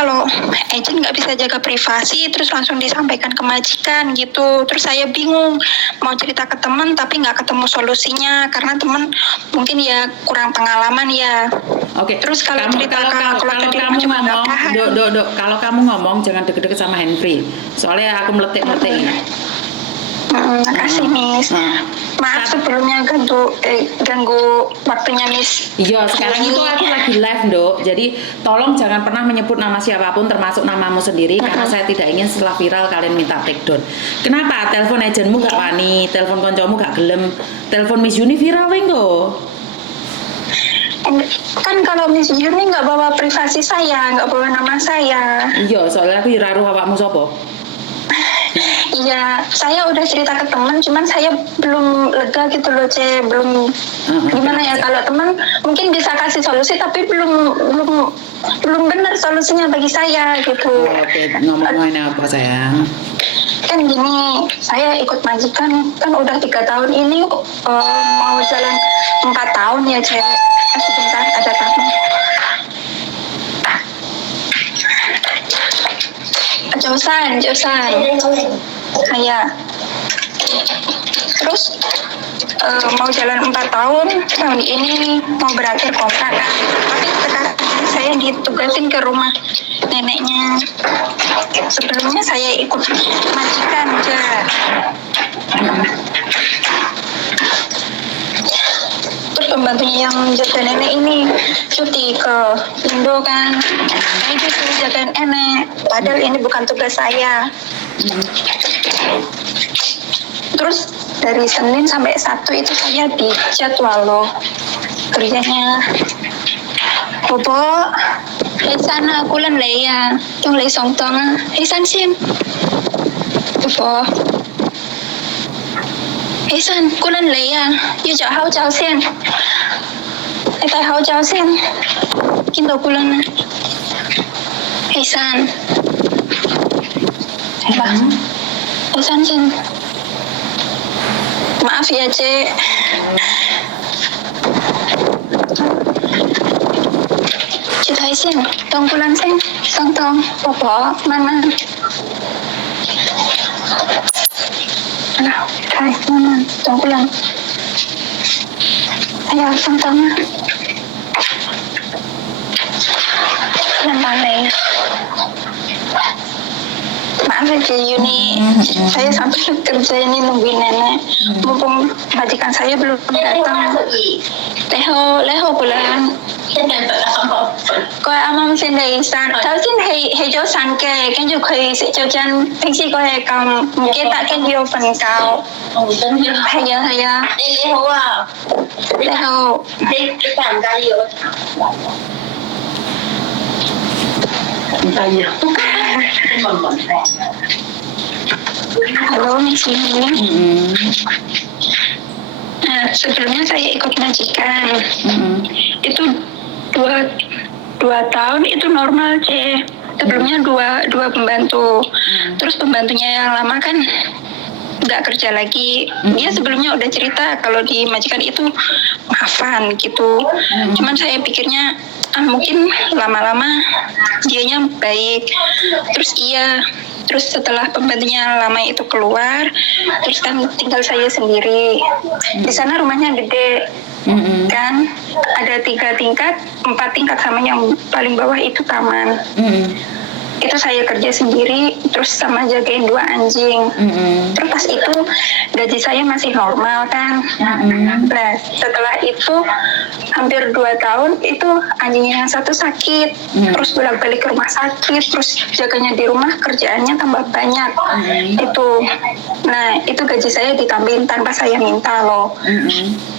kalau agent nggak bisa jaga privasi terus langsung disampaikan ke majikan gitu. Terus saya bingung mau cerita ke teman tapi nggak ketemu solusinya karena teman mungkin ya kurang pengalaman ya. Oke. Terus kalau cerita Kalau tadi kamu juga nggak ngomong, paham. kalau kamu ngomong jangan deket-deket sama handfree. Soalnya aku meletik-meletik ini. Makasih Miss. Maaf sebelumnya ganggu waktunya Miss. Iya, sekarang itu aku lagi live, Dok. Jadi tolong jangan pernah menyebut nama siapapun termasuk namamu sendiri karena saya tidak ingin setelah viral kalian minta take down. Kenapa? Telepon agentmu gak wani, telepon koncomu gak gelem, telepon Miss Yuni viral wenggo. Kan kalau Miss Yuni nggak bawa privasi saya, nggak bawa nama saya. Iya, soalnya aku iraruh awakmu sopo. Iya, saya udah cerita ke teman, cuman saya belum lega gitu loh, belum gimana ya kalau teman mungkin bisa kasih solusi tapi belum benar solusinya bagi saya gitu. Oke, ngomongin apa sayang? Kan gini, saya ikut majikan kan udah 3 tahun ini mau jalan 4 tahun ya cewek. Sebentar ada tamu. Josan. Saya. Terus mau jalan 4 tahun ini mau berakhir kontrak kan. Tapi sekarang saya ditugasin ke rumah neneknya. Sebelumnya saya ikut majikan aja. Terus pembantunya yang jaga nenek ini cuti ke Indo kan. Saya disuruh jagain nenek. Padahal ini bukan tugas saya. Terus dari Senin sampai Sabtu itu saya dijadwal loh kerjanya. Bobo, hei sana aku lên lấy trong lấy sóng tông hei san xem. Bobo, hei san cô lên lấy yêu cho hao cháo xem. Hei tại hao cháo xem. Kinh đồ cô lên hei san. Hei san xem. Maaf ya Cek. Chị thấy xem tông cô lên xem xong tông bỏ mana nào thấy mana tông cô lên ayo xong tông lên bàn này. Maaf ya Ci Yuni, saya sampai kerja ini nungguin nenek. Mumpung majikan saya belum datang. Leho bulan. Coi amam xin đầy san, tháo xin hay cho san kề, cái chụp khi sẽ cho chân, thanh si coi hay cầm, cái tạ cái điều phần cao. Hay giờ. Leho à. Leho. Cái cảm cái gì Halo Miss Yuni. Nah, sebelumnya saya ikut majikan. Itu dua tahun itu normal C. Sebelumnya dua pembantu. Terus pembantunya yang lama kan nggak kerja lagi. Dia sebelumnya udah cerita kalau di majikan itu maafan gitu. Cuman saya pikirnya mungkin lama-lama dianya baik. Terus setelah pembantunya lama itu keluar, terus kan tinggal saya sendiri. Di sana rumahnya gede, kan ada 3 tingkat, 4 tingkat sama yang paling bawah itu taman. Itu saya kerja sendiri, terus sama jagain 2 anjing. Terus pas itu gaji saya masih normal kan. Nah setelah itu hampir 2 tahun itu anjingnya yang satu sakit, terus bolak-balik ke rumah sakit, terus jaganya di rumah kerjaannya tambah banyak. Itu gaji saya ditambahin tanpa saya minta loh.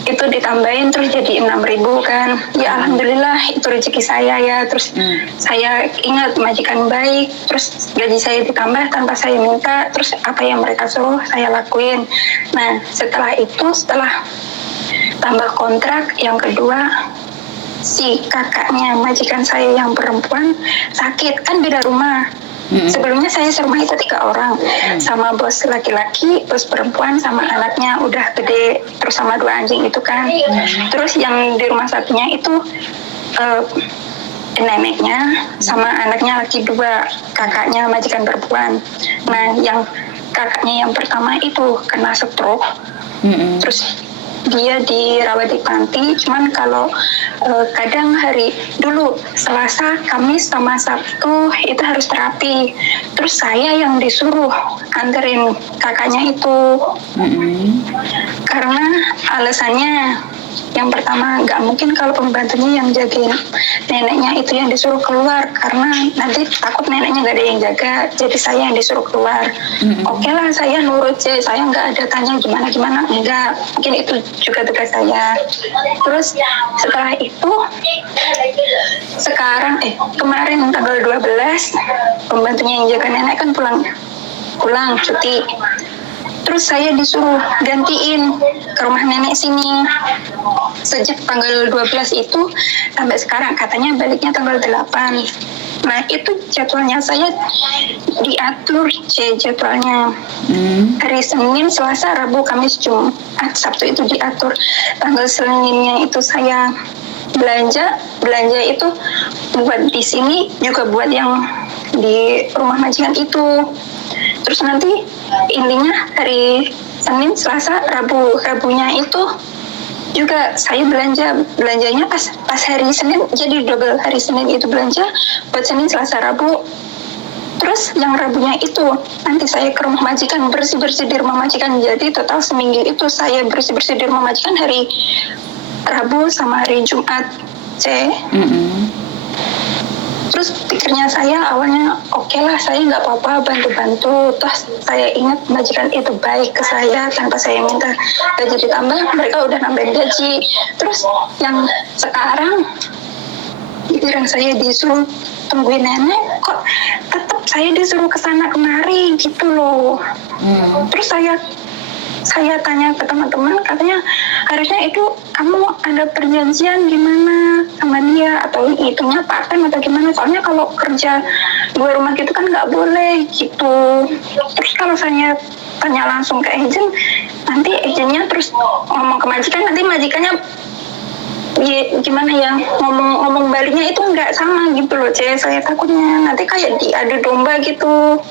Itu ditambahin terus jadi 6.000 kan. Ya alhamdulillah itu rezeki saya ya. Terus saya ingat majikan baik, terus gaji saya ditambah tanpa saya minta, terus apa yang mereka suruh saya lakuin. Nah setelah tambah kontrak yang kedua, si kakaknya majikan saya yang perempuan sakit, kan beda rumah. Sebelumnya saya serumah itu 3 orang, sama bos laki-laki, bos perempuan, sama anaknya udah gede, terus sama 2 anjing itu kan. Terus yang di rumah satunya itu neneknya sama anaknya laki 2, kakaknya majikan perempuan. Nah, yang kakaknya yang pertama itu kena stroke, terus dia dirawat di panti. Cuman kalau kadang hari dulu Selasa, Kamis, sama Sabtu itu harus terapi. Terus saya yang disuruh anterin kakaknya itu, karena alasannya yang pertama nggak mungkin kalau pembantunya yang jagain neneknya itu yang disuruh keluar, karena nanti takut neneknya nggak ada yang jaga, jadi saya yang disuruh keluar. Oke lah, saya nurut sih, saya nggak ada tanya gimana enggak, mungkin itu juga tugas saya. Terus setelah itu sekarang kemarin tanggal 12 pembantunya yang jaga nenek kan pulang cuti. Terus saya disuruh gantiin ke rumah nenek sini. Sejak tanggal 12 itu sampai sekarang, katanya baliknya tanggal 8. Nah, itu jadwalnya saya diatur, jadwalnya. Hari Senin, Selasa, Rabu, Kamis, Jumat, Sabtu itu diatur. Tanggal Seninnya itu saya belanja itu buat di sini, juga buat yang di rumah majikan itu. Terus nanti intinya hari Senin, Selasa, Rabunya itu juga saya belanjanya pas hari Senin, jadi double. Hari Senin itu belanja buat Senin, Selasa, Rabu. Terus yang Rabunya itu nanti saya ke rumah majikan, bersih-bersih di rumah majikan. Jadi total seminggu itu saya bersih-bersih di rumah majikan hari Rabu sama hari Jumat. Terus pikirnya saya awalnya oke lah, saya nggak apa-apa bantu-bantu. Terus saya ingat majikan itu baik ke saya tanpa saya minta gaji ditambah, mereka udah nambahin gaji. Terus yang sekarang pikiran saya disuruh tungguin nenek, kok tetap saya disuruh kesana kemari gitu loh. Terus saya tanya ke teman-teman, katanya harusnya itu kamu ada perjanjian gimana sama dia, atau itunya part time atau gimana, soalnya kalau kerja 2 rumah gitu kan nggak boleh gitu. Terus kalau saya tanya langsung ke agent, nanti agentnya terus ngomong ke majikan, nanti majikannya gimana ya, ngomong baliknya itu nggak sama gitu loh, saya takutnya nanti kayak diadu domba gitu.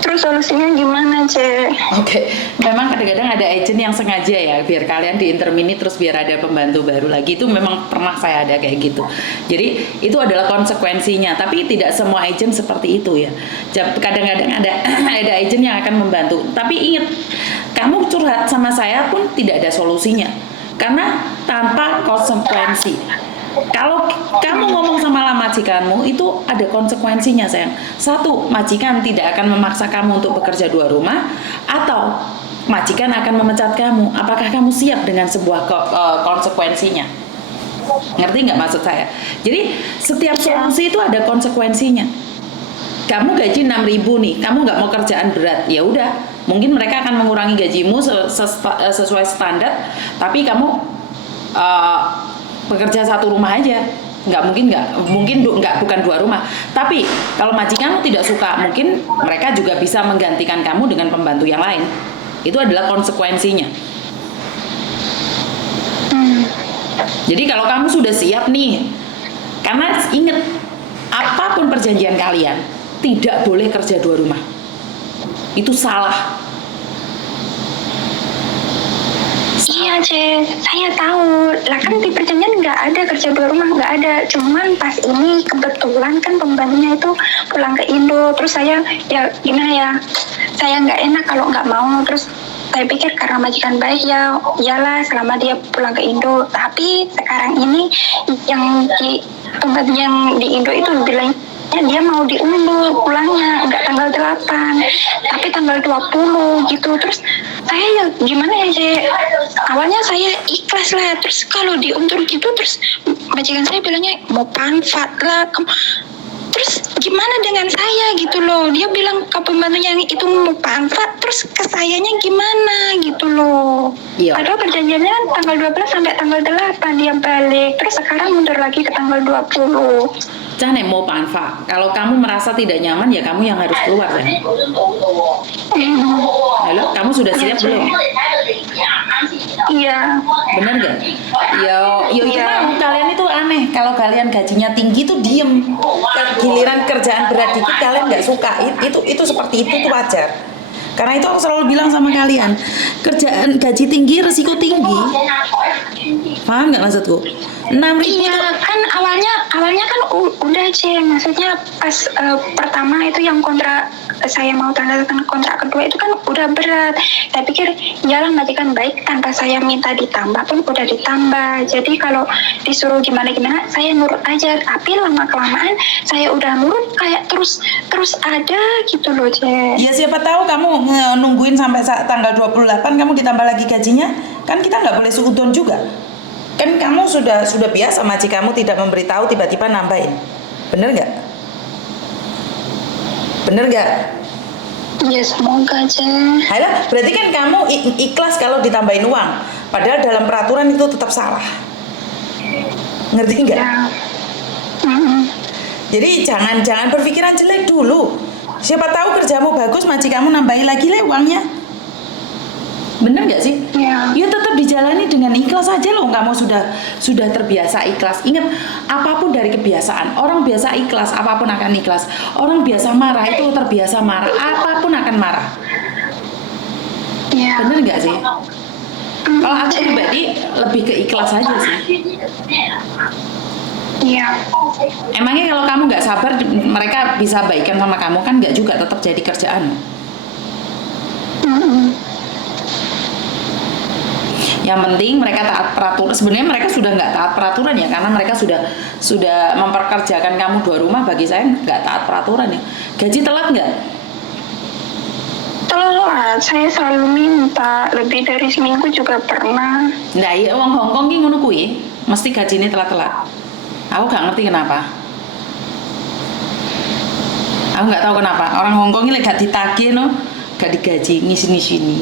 Terus solusinya gimana, Oke, memang kadang-kadang ada agent yang sengaja ya, biar kalian di intermini terus biar ada pembantu baru lagi. Itu memang pernah saya ada kayak gitu. Jadi itu adalah konsekuensinya, tapi tidak semua agent seperti itu ya. Kadang-kadang ada agent yang akan membantu. Tapi ingat, kamu curhat sama saya pun tidak ada solusinya, karena tanpa konsekuensi. Kalau kamu ngomong sama majikanmu, itu ada konsekuensinya, sayang. 1, majikan tidak akan memaksa kamu untuk bekerja 2 rumah, atau majikan akan memecat kamu. Apakah kamu siap dengan sebuah konsekuensinya? Ngerti nggak maksud saya? Jadi setiap solusi itu ada konsekuensinya. Kamu gaji 6.000 nih, kamu nggak mau kerjaan berat, ya udah, mungkin mereka akan mengurangi gajimu sesuai standar, tapi kamu bekerja 1 rumah aja, bukan 2 rumah. Tapi kalau majikanmu tidak suka, mungkin mereka juga bisa menggantikan kamu dengan pembantu yang lain. Itu adalah konsekuensinya. Jadi kalau kamu sudah siap nih, karena ingat, apapun perjanjian kalian, tidak boleh kerja 2 rumah. Itu salah. Iya, saya tahu. Lah kan di perjanjian nggak ada kerja 2 rumah, nggak ada. Cuman pas ini kebetulan kan pembantunya itu pulang ke Indo. Terus saya ya gimana ya, saya nggak enak kalau nggak mau. Terus saya pikir karena majikan baik ya, iyalah selama dia pulang ke Indo. Tapi sekarang ini yang di pembantu yang di Indo itu bilang dia mau diundur pulangnya, nggak tanggal 8 tapi tanggal 20 gitu. Terus saya ya gimana ya, awalnya saya ikhlas lah. Terus kalau diundur gitu, terus majikan saya bilangnya mau panfat lah. Terus gimana dengan saya gitu loh, dia bilang ke pembantunya yang itu mau panfat, terus ke sayanya gimana gitu loh. Padahal perjanjiannya tanggal 12 sampai tanggal 8 dia balik, terus sekarang mundur lagi ke tanggal 20. Jangan mau panfa. Kalau kamu merasa tidak nyaman, ya kamu yang harus keluar kan. Halo, kamu sudah siap belum? Iya. Bener nggak? Yo itu Iya. mau kalian itu aneh. Kalau kalian gajinya tinggi tuh diem. Giliran kerjaan berat dikit kalian nggak suka. Itu seperti itu tuh wajar. Karena itu aku selalu bilang sama kalian, kerjaan gaji tinggi, resiko tinggi. Paham nggak maksudku? 6.000 Iya, kan awalnya kan udah aja, maksudnya pas pertama itu yang kontrak saya mau tanda tangan kontrak kedua itu kan udah berat. Saya pikir iyalah majikan baik, tanpa saya minta ditambah pun udah ditambah. Jadi kalau disuruh gimana saya nurut aja. Tapi lama kelamaan saya udah nurut kayak terus ada gitu loh, Ce. Ya siapa tahu kamu nungguin sampai tanggal 28 kamu ditambah lagi gajinya, kan kita nggak boleh suudon juga. Kan kamu sudah biasa majikanmu tidak memberitahu tiba-tiba nambahin. Bener nggak? Bener nggak? Ya semoga aja. Ayolah, berarti kan kamu ikhlas kalau ditambahin uang. Padahal dalam peraturan itu tetap salah. Ngerti nggak? Ya. Jadi jangan berpikiran jelek dulu. Siapa tahu kerjamu bagus, majikanmu nambahin lagi lah uangnya. Bener nggak sih? Ya. Ya tetap dijalani dengan ikhlas aja loh. Kamu sudah terbiasa ikhlas. Ingat, apapun dari kebiasaan. Orang biasa ikhlas, apapun akan ikhlas. Orang biasa marah itu terbiasa marah, apapun akan marah. Ya. Bener nggak sih? Kalau aku pribadi lebih ke ikhlas aja sih. Iya. Emangnya kalau kamu nggak sabar, mereka bisa baikan sama kamu kan nggak juga, tetap jadi kerjaan. Yang penting mereka taat peraturan. Sebenarnya mereka sudah nggak taat peraturan ya, karena mereka sudah memperkerjakan kamu 2 rumah. Bagi saya nggak taat peraturan ya. Gaji telat nggak? Telat, saya selalu minta lebih dari seminggu juga pernah. Nah iya, wong Hongkong ki ngono kuwi, mesti gajinya telat-telat. Aku nggak ngerti kenapa. Aku nggak tahu kenapa. Orang Hongkong ini gak ditagih no, gak digaji ngisi-ngisi.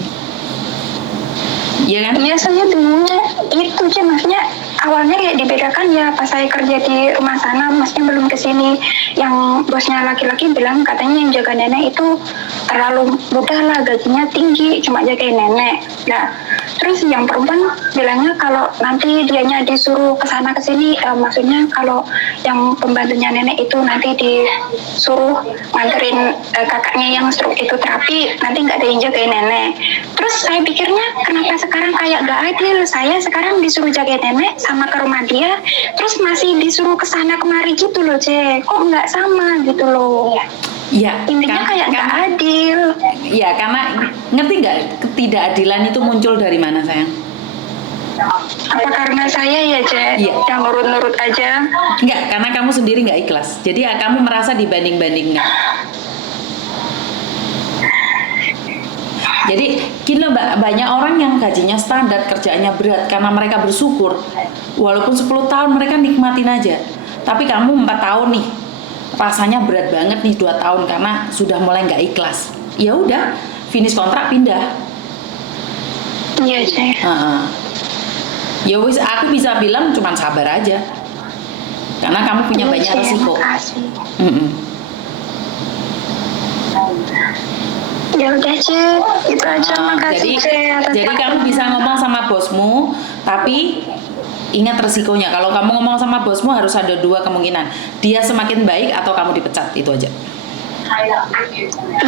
Iya kan? Iya, saya bingungnya itu aja, maksudnya awalnya kayak dibedakan ya pas saya kerja di rumah sana, maksudnya belum kesini. Yang bosnya laki-laki bilang katanya yang jaga nenek itu terlalu mudah lah, gajinya tinggi, cuma jagain nenek. Nah, terus yang perempuan bilangnya kalau nanti dianya disuruh kesana kesini, maksudnya kalau yang pembantunya nenek itu nanti disuruh nganterin kakaknya yang stroke itu terapi, nanti nggak ada yang jagain nenek. Terus saya pikirnya kenapa sekarang kayak nggak adil, saya sekarang disuruh jagain nenek sama ke rumah dia, terus masih disuruh kesana kemari gitu loh, Ce. Kok nggak sama gitu loh. Iya. Intinya kayak nggak adil. Iya, karena ngerti nggak ketidakadilan itu muncul dari mana sayang? Apa karena saya ya, Ce? Iya. Yang nurut-nurut aja? Enggak, karena kamu sendiri nggak ikhlas. Jadi ya, kamu merasa dibanding-bandingkan. Jadi gini loh Mbak, banyak orang yang gajinya standar, kerjaannya berat karena mereka bersyukur. Walaupun 10 tahun mereka nikmatin aja. Tapi kamu 4 tahun nih, rasanya berat banget nih 2 tahun karena sudah mulai nggak ikhlas. Ya udah, finish kontrak pindah. Iya, Ce. Ya wis, aku bisa bilang cuman sabar aja. Karena kamu punya Iya, banyak Ce, resiko. makasih. Ya udah, Ce, itu aja. Makasih, Ce. Jadi kamu bisa ngomong sama bosmu, tapi ingat resikonya. Kalau kamu ngomong sama bosmu harus ada 2 kemungkinan. Dia semakin baik atau kamu dipecat, itu aja.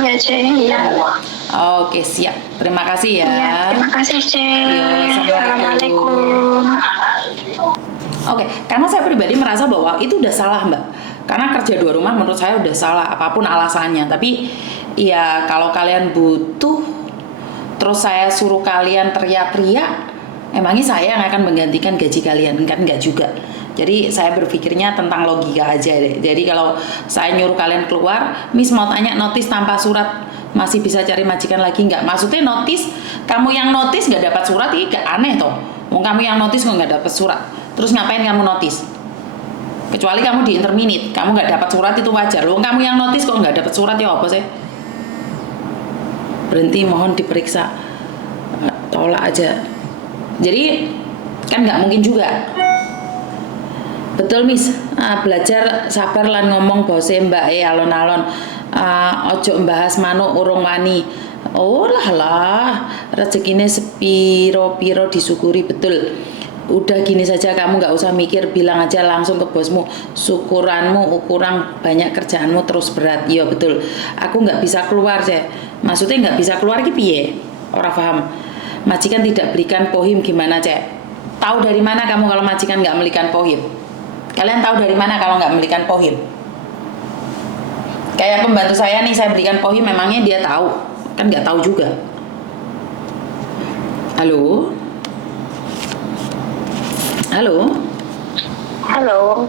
Iya, Ce. Iya. Oke, siap. Terima kasih ya. Iya, terima kasih, Ce. Assalamualaikum. Oke, karena saya pribadi merasa bahwa itu udah salah, Mbak. Karena kerja 2 rumah menurut saya udah salah, apapun alasannya. Tapi ya kalau kalian butuh, terus saya suruh kalian teriak-teriak, emangnya saya yang akan menggantikan gaji kalian? Kan enggak juga. Jadi saya berpikirnya tentang logika aja deh. Jadi kalau saya nyuruh kalian keluar, Miss mau tanya notis tanpa surat, masih bisa cari majikan lagi nggak? Maksudnya notis, kamu yang notis nggak dapat surat, ini gak aneh toh. Wong kamu yang notis kok nggak dapat surat, terus ngapain kamu notis? Kecuali kamu di interminate, kamu nggak dapat surat itu wajar. Wong kamu yang notis kok nggak dapat surat ya apa sih? Berhenti, mohon diperiksa, tolak aja. Jadi kan nggak mungkin juga. Betul Miss, belajar sabar lan ngomong bose mbak alon-alon, ojo mbahas manuk urung wani, Oh lah, rezekinya sepiro-piro disyukuri betul. Udah gini saja kamu nggak usah mikir, bilang aja langsung ke bosmu, syukuranmu kurang banyak kerjaanmu terus berat. Iya betul, aku nggak bisa keluar Cek. Maksudnya nggak bisa keluar ki piye? Ora paham. Majikan tidak berikan pohim gimana Cek? Tahu dari mana kamu kalau majikan nggak berikan pohim? Kalian tahu dari mana kalau nggak berikan pohim? Kayak pembantu saya nih, saya berikan pohim, memangnya dia tahu? Kan nggak tahu juga. Halo? Halo? Halo. Halo,